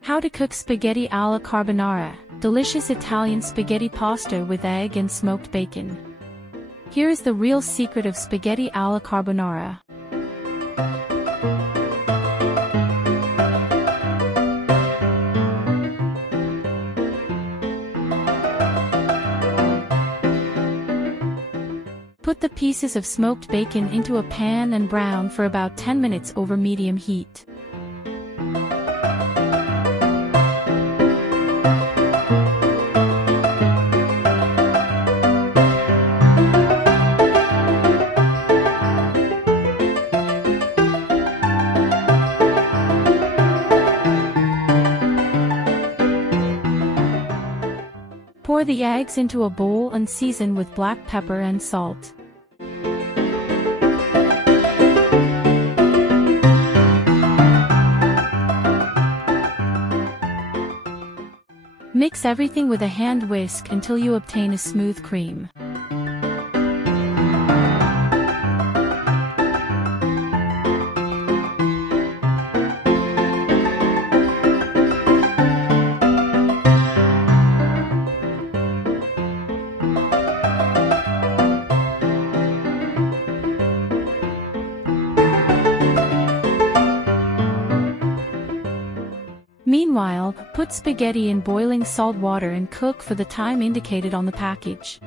How to cook spaghetti alla carbonara, delicious Italian spaghetti pasta with egg and smoked bacon. Here is the real secret of spaghetti alla carbonara. Put the pieces of smoked bacon into a pan and brown for about 10 minutes over medium heat. Pour the eggs into a bowl and season with black pepper and salt. Mix everything with a hand whisk until you obtain a smooth cream. Meanwhile, put spaghetti in boiling salt water and cook for the time indicated on the package.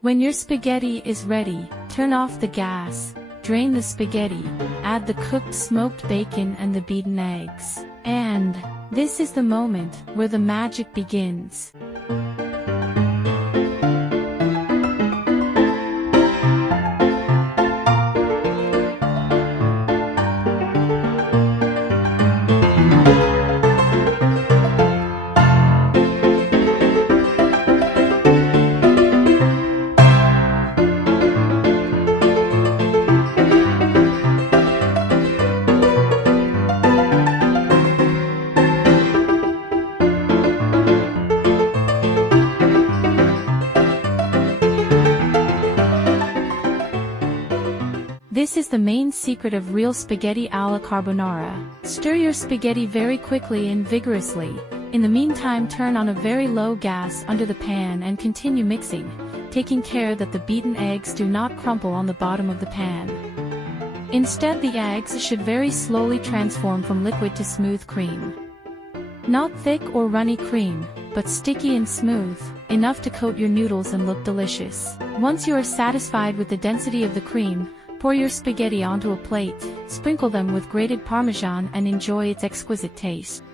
When your spaghetti is ready, turn off the gas, drain the spaghetti, add the cooked smoked bacon and the beaten eggs, and this is the moment where the magic begins. This is the main secret of real spaghetti alla carbonara. Stir your spaghetti very quickly and vigorously. In the meantime, turn on a very low gas under the pan and continue mixing, taking care that the beaten eggs do not crumple on the bottom of the pan. Instead, the eggs should very slowly transform from liquid to smooth cream. Not thick or runny cream, but sticky and smooth, enough to coat your noodles and look delicious. Once you are satisfied with the density of the cream, pour your spaghetti onto a plate, sprinkle them with grated parmesan and enjoy its exquisite taste.